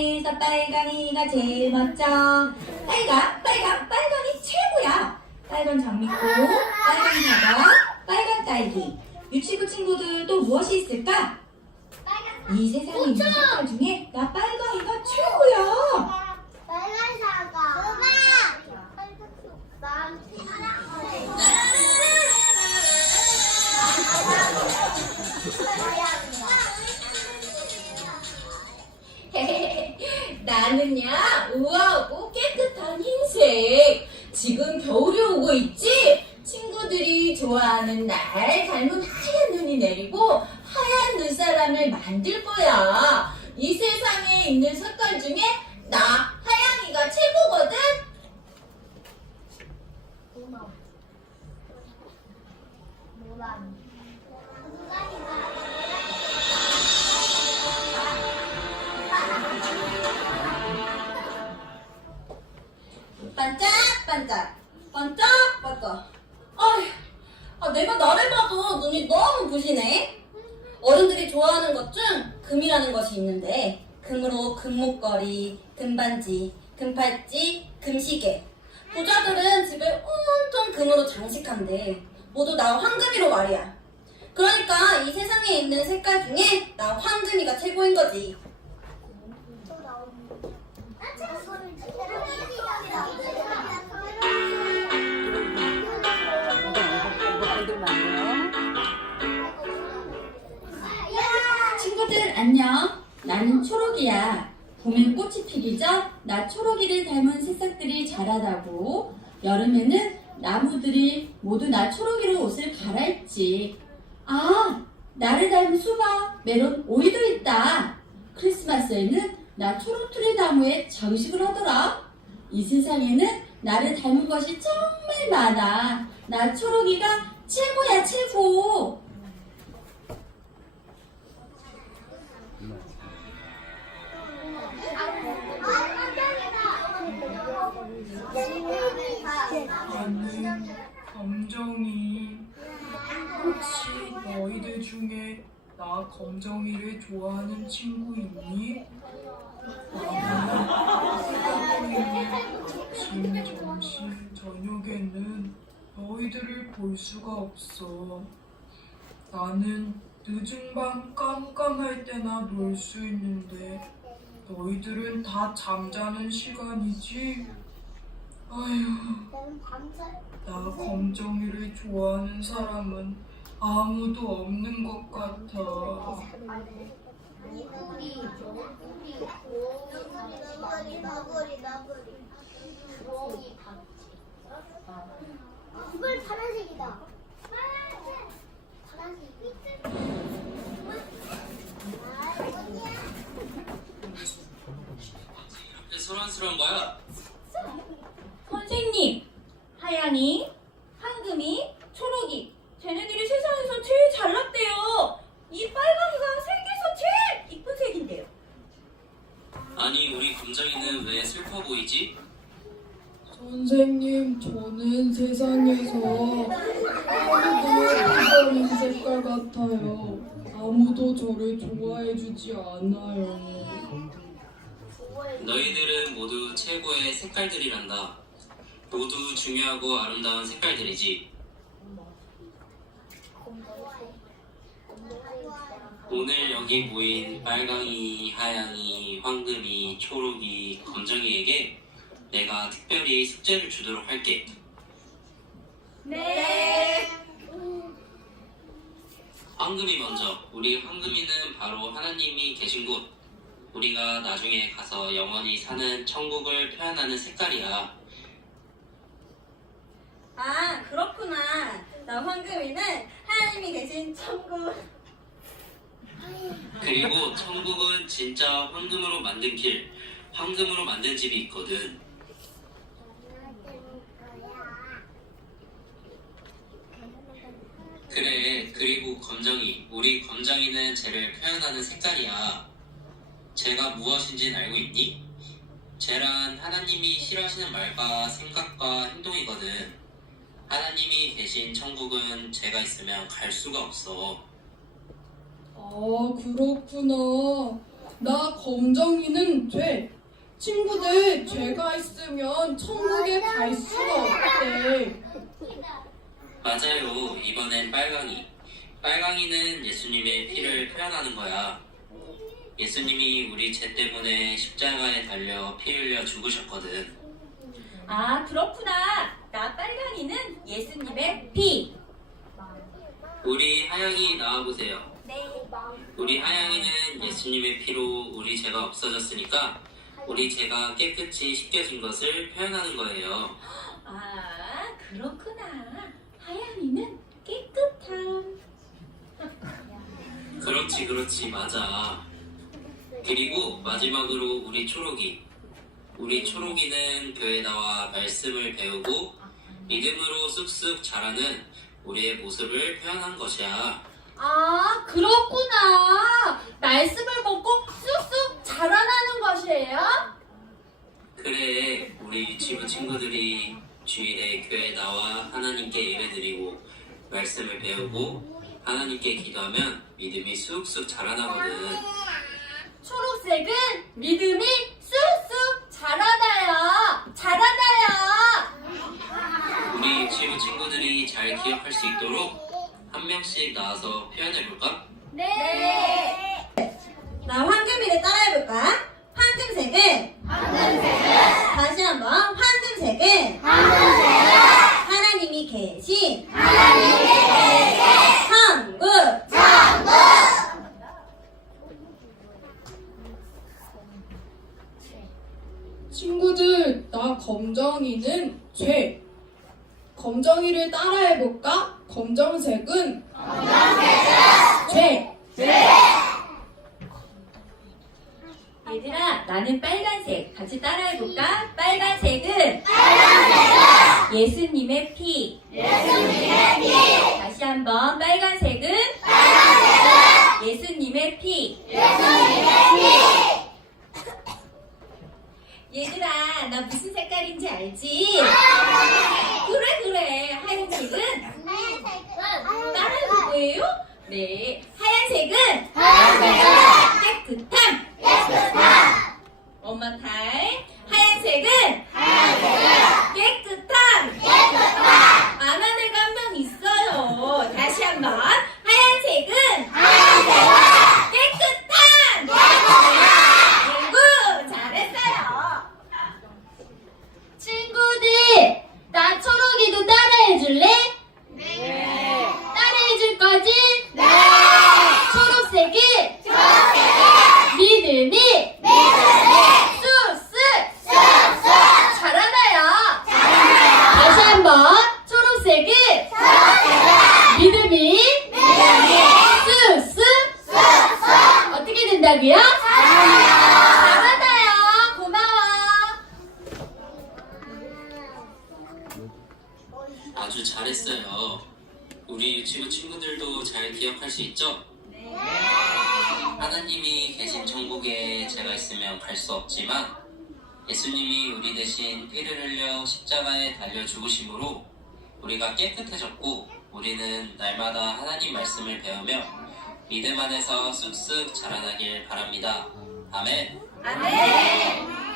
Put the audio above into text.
세상에서 빨강이가 제일 멋져. 빨강, 빨강, 빨강이 최고야. 빨간 장미꽃, 빨간 사과, 빨간 딸기. 유치부 친구들 또 무엇이 있을까? 이 세상에 있는 색깔 중에 나 빨강이가 최고야. 나는야 우아하고 깨끗한 흰색. 지금 겨울이 오고 있지? 친구들이 좋아하는 날 닮은 하얀 눈이 내리고 하얀 눈사람을 만들 거야. 이 세상에 있는 색 반짝반짝. 반짝반짝. 아휴 아, 내가 나를 봐도 눈이 너무 부시네. 어른들이 좋아하는 것 중 금이라는 것이 있는데 금으로 금목걸이, 금반지, 금팔찌, 금시계. 부자들은 집을 온통 금으로 장식한대. 모두 나 황금이로 말이야. 그러니까 이 세상에 있는 색깔 중에 나 황금이가 최고인 거지 나는 초록이야. 봄엔 꽃이 피기죠? 나 초록이를 닮은 새싹들이 자라다고. 여름에는 나무들이 모두 나 초록이로 옷을 갈아입지. 아, 나를 닮은 수박, 메론, 오이도 있다. 크리스마스에는 나 초록트리 나무에 장식을 하더라. 이 세상에는 나를 닮은 것이 정말 많아. 나 초록이가 최고야, 최고. 검정이 혹시 너희들 중에 나 검정이를 좋아하는 친구 있니? 아침, 점심, 저녁에는 너희들을 볼 수가 없어. 나는 늦은 밤 깜깜할 때나 놀 수 있는데 너희들은 다 잠자는 시간이지? 아휴. 나 검정이를 좋아하는 사람은 아무도 없는 것 같아. 이불 파란색이다 파란색 이렇게 소란스러운 거야? 하양이, 황금이, 초록이, 쟤네들이 세상에서 제일 잘났대요. 이 빨강이가 세계에서 제일 이쁜 색인데요. 아니 우리 검정이는 왜 슬퍼 보이지? 선생님, 저는 세상에서 아무도 이별인 색깔 같아요. 아무도 저를 좋아해주지 않아요. 너희들은 모두 최고의 색깔들이란다. 모두 중요하고 아름다운 색깔들이지. 오늘 여기 모인 빨강이, 하양이, 황금이, 초록이, 검정이에게 내가 특별히 숙제를 주도록 할게. 네. 황금이 먼저. 우리 황금이는 바로 하나님이 계신 곳. 우리가 나중에 가서 영원히 사는 천국을 표현하는 색깔이야. 아, 그렇구나. 나 황금이는 하나님이 계신 천국. 그리고 천국은 진짜 황금으로 만든 길, 황금으로 만든 집이 있거든. 그래, 그리고 검정이. 우리 검정이는 쟤를 표현하는 색깔이야. 쟤가 무엇인지는 알고 있니? 쟤란 하나님이 싫어하시는 말과 생각과 행동이거든. 하나님이 계신 천국은 쟤가 있으면 갈 수가 없어. 아, 그렇구나. 나 검정이는 돼. 친구들 죄가 있으면 천국에 갈 수가 없대. 맞아요. 이번엔 빨강이. 빨강이는 예수님의 피를 표현하는 거야. 예수님이 우리 죄 때문에 십자가에 달려 피 흘려 죽으셨거든. 아, 그렇구나. 나 빨강이는 예수님의 피. 우리 하양이 나와보세요. 네. 우리 하양이는 예수님의 피로 우리 죄가 없어졌으니까 우리 죄가 깨끗이 씻겨진 것을 표현하는 거예요. 아, 그렇구나. 하양이는 깨끗함. 그렇지, 그렇지, 맞아. 그리고 마지막으로 우리 초록이. 우리 초록이는 교회 나와 말씀을 배우고 믿음으로 쑥쑥 자라는 우리의 모습을 표현한 것이야. 아, 그렇구나. 말씀을 먹고 쑥쑥 자라나는 것이에요? 그래, 우리 유치부 친구들이 주일에 교회 나와 하나님께 예배드리고 말씀을 배우고 하나님께 기도하면 믿음이 쑥쑥 자라나거든. 초록색은 믿음이 쑥쑥 자라나요. 자라나요. 유치부 친구들이 잘 기억할 수 있도록 한 명씩 나와서 표현해볼까? 네. 나 황금이를 따라해볼까? 황금색은 다시 한번 황금색은 하나님이 계신 천국 친구들, 나 검정이는 죄. 검정이를 따라해볼까? 검정색은 죄. 얘들아, 나는 빨간색. 같이 따라해볼까? 빨간색은 예수님의 피. 다시 한번 빨간색은 예수님의 피. 얘들아, 나 무슨 색깔인지 알지? 그래, 그래. 하얀색은 따라해볼 거예요? 네. 하얀색은 깨끗함. 엄마 타임. 하얀색은 깨끗함. 안 하는 애가 한 명 있어요. 다시 한번. 하얀색은 깨끗함. 친구 잘했어요. 친구들, 나 초록이도 따라해줄래? 네. 따라해줄 거지? 네. 초록색이 믿음이 쑥쑥 자라나요. 다시 한번 초록색은 믿음이 쑥쑥 어떻게 된다고요? 잘하나요. 고마워. 아주 잘했어요. 우리 유치부 친구들도 잘 기억할 수 있죠? 하나님이 계신 천국에 제가 있으면 갈 수 없지만 예수님이 우리 대신 피를 흘려 십자가에 달려 죽으심으로 우리가 깨끗해졌고 우리는 날마다 하나님 말씀을 배우며 믿음 안에서 쑥쑥 자라나길 바랍니다. 아멘. 아멘.